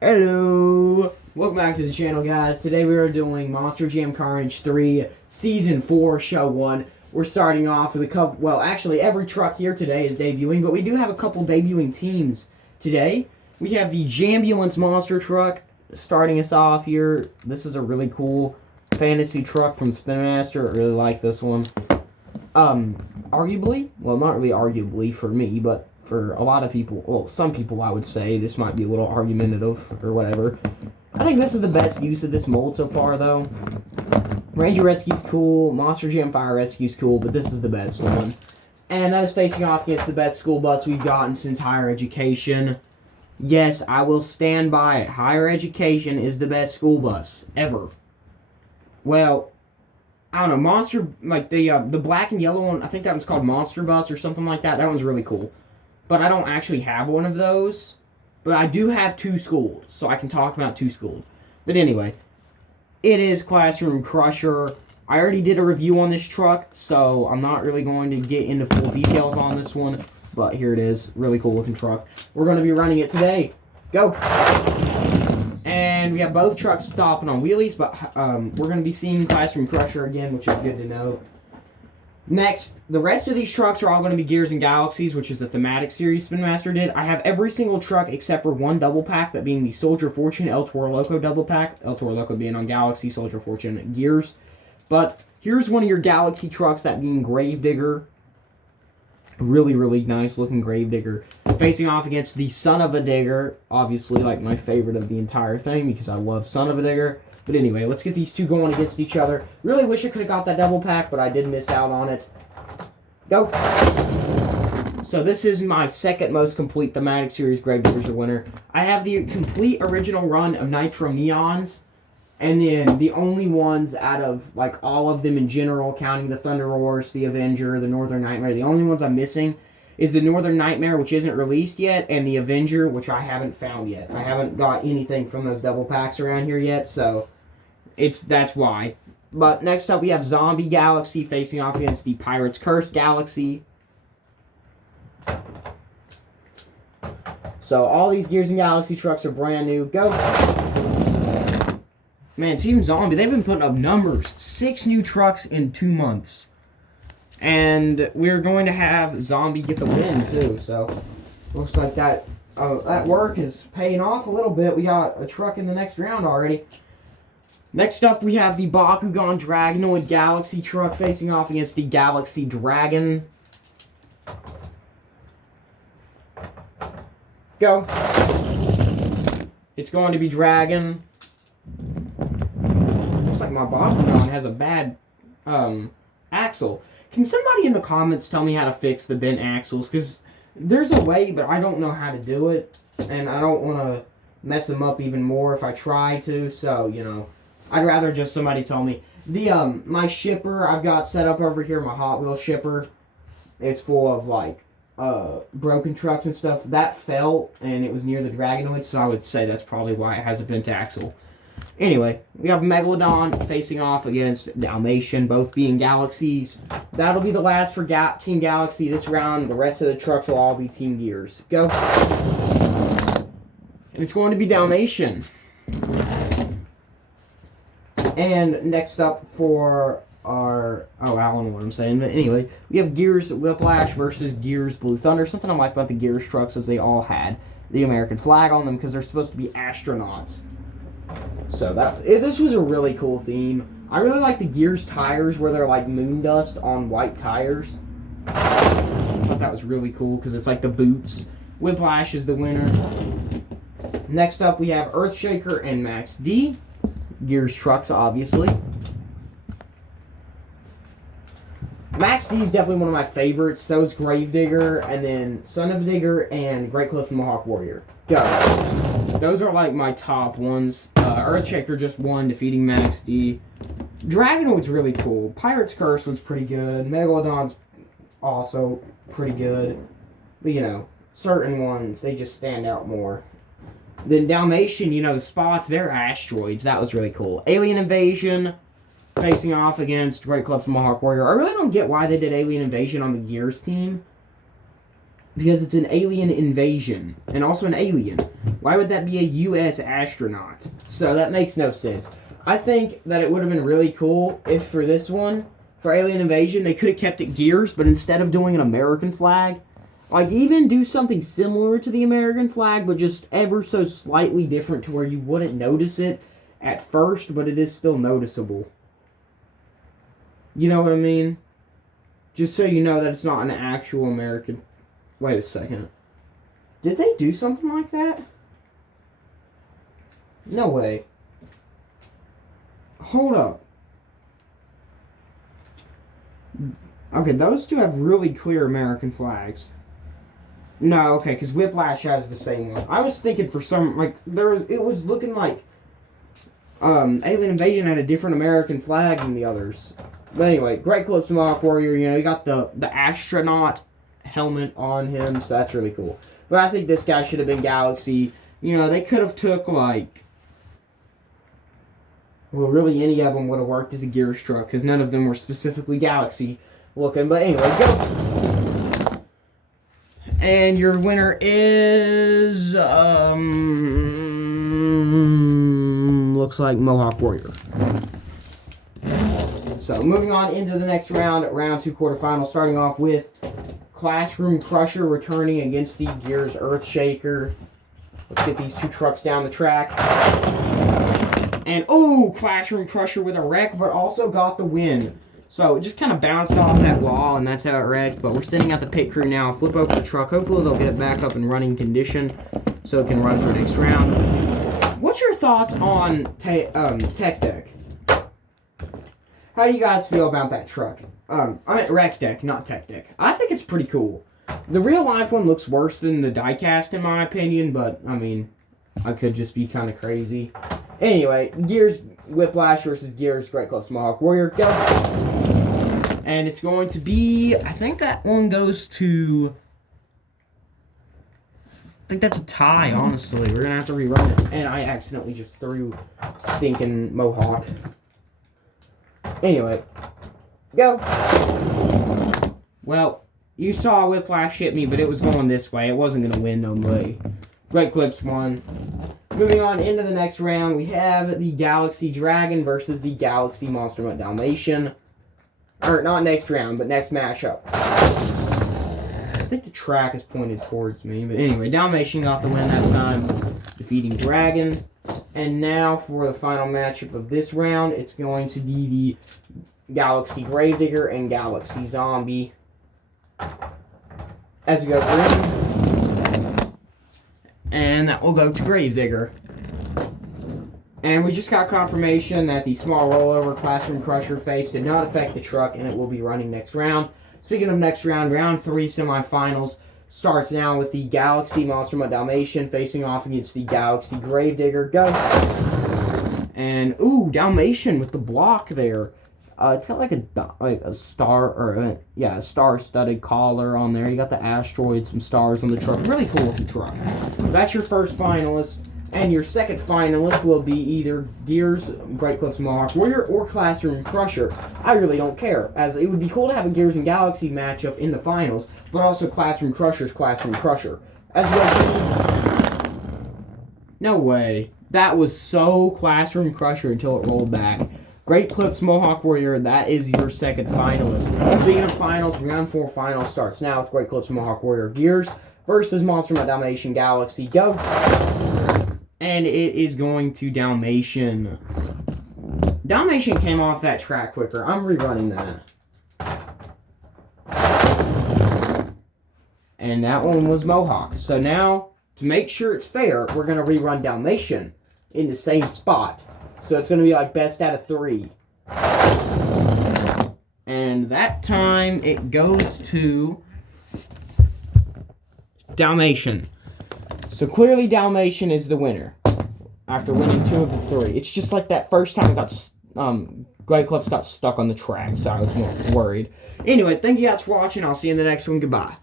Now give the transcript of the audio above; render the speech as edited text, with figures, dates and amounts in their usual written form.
Hello! Welcome back to the channel, guys. Today we are doing Monster Jam Carnage 3 Season 4 Show 1. We're starting off with a couple... Well, actually, every truck here today is debuting, but we do have a couple debuting teams today. We have the Jambulance Monster Truck starting us off here. This is a really cool fantasy truck from Spin Master. I really like this one. Arguably, well, not really arguably for me, but for a lot of people, well, some people I would say, this might be a little argumentative or whatever. I think this is the best use of this mold so far, though. Ranger Rescue's cool, Monster Jam Fire Rescue's cool, but this is the best one. And that is facing off against the best school bus we've gotten since Higher Education. Yes, I will stand by it. Higher Education is the best school bus ever. Well, I don't know, Monster, like the black and yellow one, I think that one's called Monster Bus or something like that. That one's really cool. But I don't actually have one of those. But I do have two schooled, so I can talk about two schooled. But anyway, it is Classroom Crusher. I already did a review on this truck, so I'm not really going to get into full details on this one. But here it is. Really cool looking truck. We're going to be running it today. Go! And we have both trucks stopping on wheelies, but we're going to be seeing Classroom Crusher again, which is good to know. Next, the rest of these trucks are all going to be Gears and Galaxies, which is the thematic series Spin Master did. I have every single truck except for one double pack, that being the Soldier Fortune El Toro Loco double pack. El Toro Loco being on Galaxy, Soldier Fortune Gears. But here's one of your Galaxy trucks, that being Gravedigger. Really, really nice looking Gravedigger. Facing off against the Son of a Digger. Obviously, like, my favorite of the entire thing because I love Son of a Digger. But anyway, let's get these two going against each other. Really wish I could have got that double pack, but I did miss out on it. Go! So this is my second most complete thematic series Gravedigger's the winner. I have the complete original run of Nitro Neons. And then the only ones out of, like, all of them in general, counting the Thunder Roars, the Avenger, the Northern Nightmare, the only ones I'm missing is the Northern Nightmare, which isn't released yet, and the Avenger, which I haven't found yet. I haven't got anything from those double packs around here yet, so that's why. But next up we have Zombie Galaxy facing off against the Pirate's Curse Galaxy. So all these Gears and Galaxy trucks are brand new. Go! Man, Team Zombie, they've been putting up numbers. 6 new trucks in 2 months. And we're going to have Zombie get the win, too. So, looks like that work is paying off a little bit. We got a truck in the next round already. Next up, we have the Bakugan Dragonoid Galaxy truck facing off against the Galaxy Dragon. Go. It's going to be Dragon. Looks like my Bakugan has a bad axle. Can somebody in the comments tell me how to fix the bent axles? Because there's a way, but I don't know how to do it. And I don't want to mess them up even more if I try to. So, you know, I'd rather just somebody tell me. The my shipper I've got set up over here, my Hot Wheels shipper, it's full of, like, broken trucks and stuff. That fell, and it was near the Dragonoid, so I would say that's probably why it has a bent axle. Anyway, we have Megalodon facing off against Dalmatian, both being Galaxies. That'll be the last for Team Galaxy this round. The rest of the trucks will all be Team Gears. Go. And it's going to be Dalmatian. And next up for our... Oh, I don't know what I'm saying. But anyway, we have Gears Whiplash versus Gears Blue Thunder. Something I like about the Gears trucks is they all had the American flag on them because they're supposed to be astronauts. So this was a really cool theme. I really like the Gears tires where they're like moon dust on white tires. I thought that was really cool because it's like the boots. Whiplash is the winner. Next up we have Earthshaker and Max D. Gears trucks, obviously. Max D is definitely one of my favorites. So is Gravedigger, and then Son of a Digger, and Great Cliff Mohawk Warrior. Go. Those are like my top ones. Earthshaker just won, defeating Max D. Dragonoid's really cool. Pirate's Curse was pretty good. Megalodon's also pretty good. But, you know, certain ones, they just stand out more. Then Dalmatian, you know, the spots, they're asteroids. That was really cool. Alien Invasion facing off against Great Cliffs Mohawk Warrior. I really don't get why they did Alien Invasion on the Gears team. Because it's an alien invasion. And also an alien. Why would that be a U.S. astronaut? So that makes no sense. I think that it would have been really cool if for this one, for alien invasion, they could have kept it gears, but instead of doing an American flag, like even do something similar to the American flag, but just ever so slightly different to where you wouldn't notice it at first, but it is still noticeable. You know what I mean? Just so you know that it's not an actual American. Wait a second. Did they do something like that? No way. Hold up. Okay, those two have really clear American flags. No, okay, because Whiplash has the same one. I was thinking for some, like, it was looking like Alien Invasion had a different American flag than the others. But anyway, Great Clips Mohawk Warrior, you know, you got the astronaut helmet on him, so that's really cool. But I think this guy should have been Galaxy. You know, they could have took, like, well, really any of them would have worked as a Gears truck, because none of them were specifically Galaxy looking. But anyway, go. And your winner is, looks like Mohawk Warrior. So, moving on into the next round, round 2 quarterfinal, starting off with Classroom Crusher returning against the Gears Earthshaker. Let's get these two trucks down the track. And, oh, Classroom Crusher with a wreck, but also got the win. So, it just kind of bounced off that wall, and that's how it wrecked. But we're sending out the pit crew now. Flip over the truck. Hopefully, they'll get it back up in running condition so it can run for next round. What's your thoughts on Tech Deck? How do you guys feel about that truck? I meant Rec Deck, not Tech Deck. I think it's pretty cool. The real life one looks worse than the diecast in my opinion, but I mean, I could just be kind of crazy. Anyway, Gears Whiplash versus Gears Great Clips Mohawk Warrior. Go. And it's going to be, I think that one goes to, I think that's a tie, honestly. We're going to have to rerun it. And I accidentally just threw stinking Mohawk. Anyway, go. Well, you saw Whiplash hit me, but it was going this way. It wasn't going to win no way. Great Clips won. Moving on into the next round, we have the Galaxy Dragon versus the Galaxy Monster Mutt Dalmatian. Or, not next round, but next matchup. I think the track is pointed towards me. But anyway, Dalmatian got the win that time, defeating Dragon. And now for the final matchup of this round, it's going to be the Galaxy Gravedigger and Galaxy Zombie. As we go green. And that will go to Gravedigger. And we just got confirmation that the small rollover Classroom Crusher face did not affect the truck, and it will be running next round. Speaking of next round, round 3 semifinals starts now with the Galaxy Monster Mutt Dalmatian facing off against the Galaxy Gravedigger. Go. And, ooh, Dalmatian with the block there. It's got like a star, or a star-studded collar on there. You got the asteroid, some stars on the truck. Really cool looking truck. That's your first finalist. And your second finalist will be either Gears Great Clips Mohawk Warrior or Classroom Crusher. I really don't care, as it would be cool to have a Gears and Galaxy matchup in the finals, but also Classroom Crusher's Classroom Crusher. As well. No way. That was so Classroom Crusher until it rolled back. Great Clips Mohawk Warrior, that is your second finalist. Speaking of finals, round 4 final starts now with Great Clips Mohawk Warrior Gears versus Monster Mutt Dalmatian Galaxy. Go. And it is going to Dalmatian. Dalmatian came off that track quicker. I'm rerunning that. And that one was Mohawk. So now, to make sure it's fair, we're going to rerun Dalmatian in the same spot. So it's going to be like best out of 3. And that time, it goes to Dalmatian. So clearly Dalmatian is the winner after winning 2 of the 3. It's just like that first time it got Great Clips got stuck on the track, so I was more worried. Anyway, thank you guys for watching. I'll see you in the next one. Goodbye.